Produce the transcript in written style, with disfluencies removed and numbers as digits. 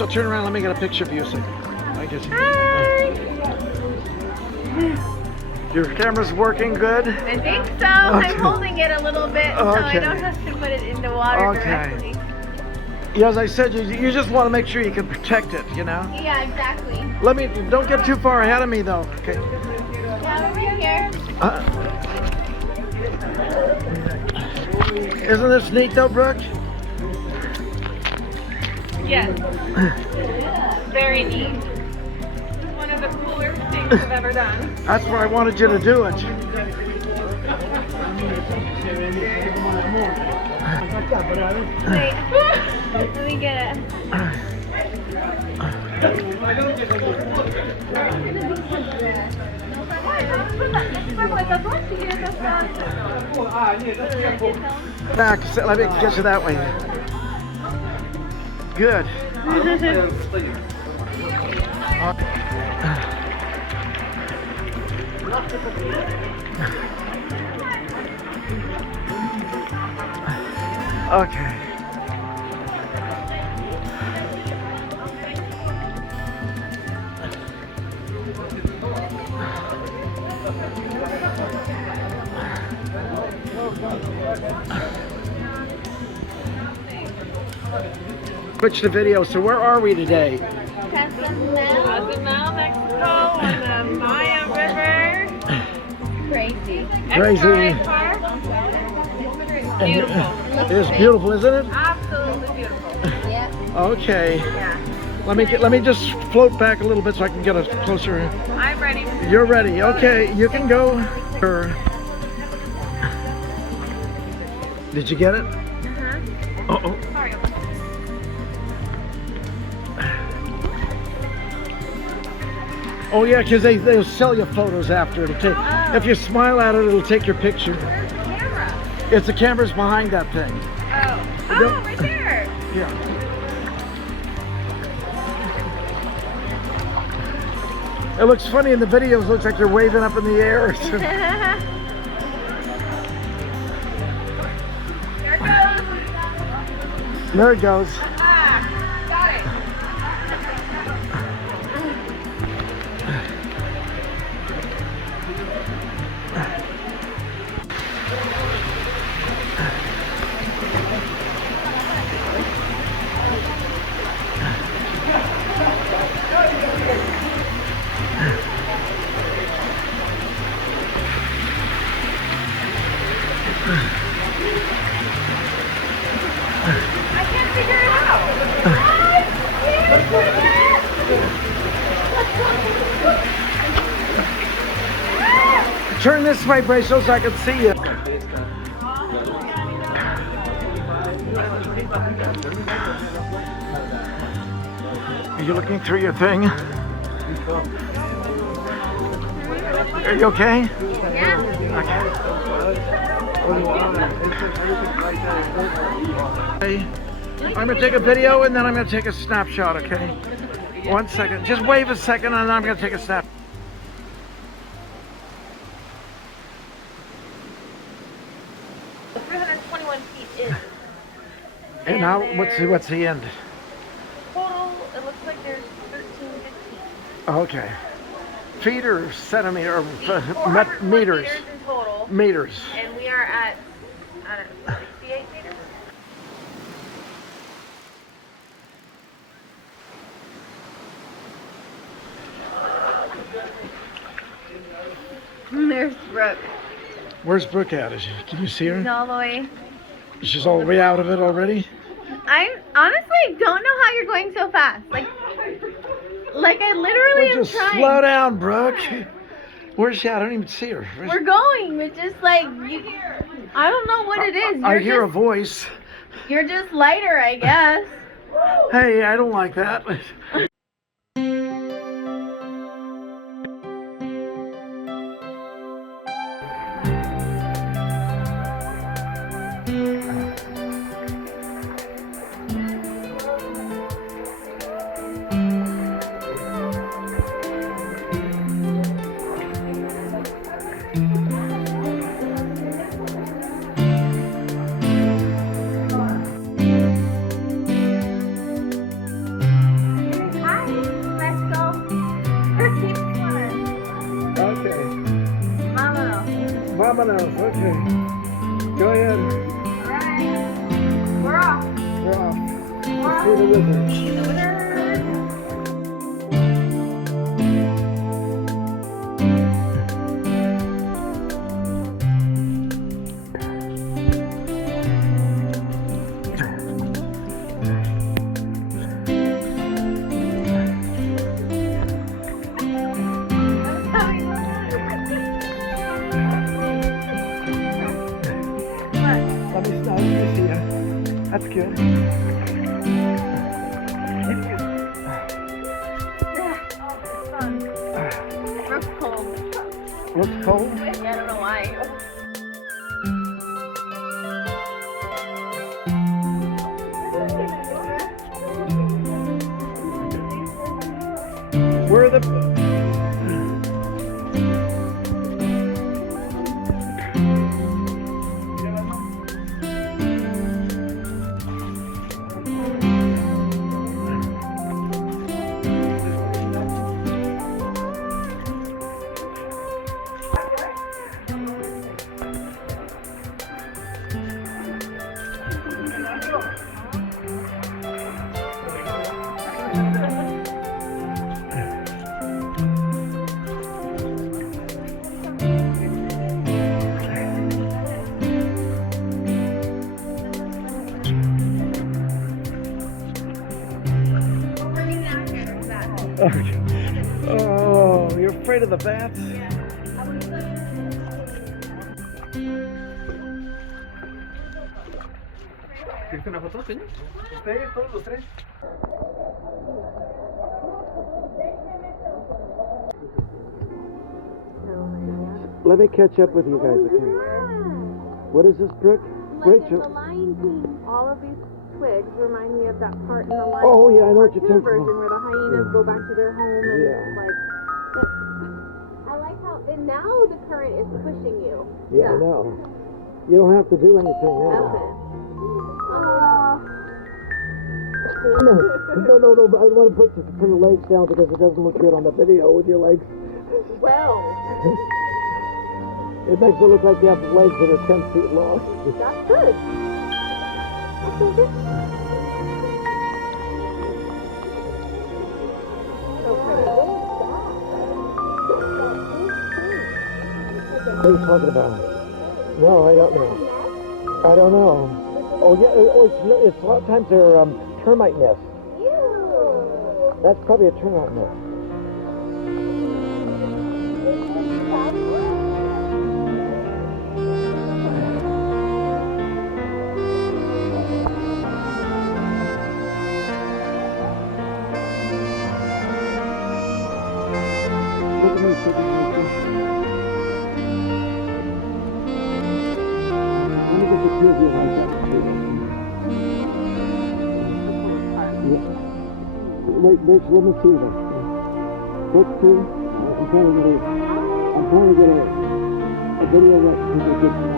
Rachel, turn around. Let me get a picture of you. So I guess. Hi. Your camera's working good? I think so. Okay. I'm holding it a little bit so I don't have to put it in the water directly. Yeah, as I said, you just want to make sure you can protect it, you know? Yeah, exactly. Don't get too far ahead of me though. Okay. Yeah, over here. Isn't this neat though, Brooke? Yes. Very neat. One of the cooler things I've ever done. That's where I wanted you to do it. Wait, let me get it. Back, let me get you that way. Good. Okay. Switch the video. So where are we today? Cozumel, Mexico, on the Maya River. Crazy. Crazy. Park. Beautiful. It's beautiful, isn't it? Absolutely beautiful. Yeah. Okay. Yeah. Let me just float back a little bit so I can get a closer. I'm ready. You're ready. Okay, you can go. Did you get it? Uh-oh. Sorry. Oh yeah, because they'll sell you photos after. It'll take. If you smile at it, it'll take your picture. Where's the camera? It's the camera's behind that thing. Oh, right there. Yeah. It looks funny in the videos. Looks like they're waving up in the air. There it goes. There it goes. Got it. I can't figure it out. Turn this way, Rachel, so I can see you. Are you looking through your thing? Are you okay? Yeah. Okay. I'm gonna take a video and then I'm gonna take a snapshot, okay? 1 second. Just wave a second and then I'm gonna take a snap. 321 feet is. And now, what's the end? Total, it looks like there's 13, 15. Okay. Feet or centimeter or meters? 400 meters in total. Meters. And we are at, I don't know, 68 meters? There's Brooke. Where's Brooke at? Can you see her? She's all the way. She's all the way out of it already? I honestly don't know how you're going so fast. Like I literally am Just trying. slow down, Brooke. Where's she at? I don't even see her. We're going, but just like you, I don't know what it is. I hear a voice. You're just lighter, I guess. Hey, I don't like that. someone else. Okay. Go ahead. Alright. We're off. We're off. Let's see the wizard. Let me see ya. That's good. Looks cold. Looks cold? Yeah, I don't know why. Where are the... Oh, you're afraid of the bats? ¿Quieres una foto, señor? ¿Ustedes, todos los tres? Let me catch up with you guys, okay? What is this, Brooke? Rachel. The Lion King. All of these twigs remind me of that part in the Lion Oh, yeah, I know what you're cartoon talking version about. where the hyenas go back to their home and Yeah. like. I like how and now the current is pushing you. Yeah, I know. You don't have to do anything now. Okay. No, but I don't want to put your legs down because it doesn't look good on the video with your legs. Well, It makes it look like you have legs that are 10 feet long. that's good. That's so good. What are you talking about? No, I don't know. I don't know. Oh, yeah, it's a lot of times they're termite nests. That's probably a termite nest. Look at me, look at me. Let me get the two of you like that. Yeah. Wait, Rachel, let me see them. What's two? I'm trying to get a video that people get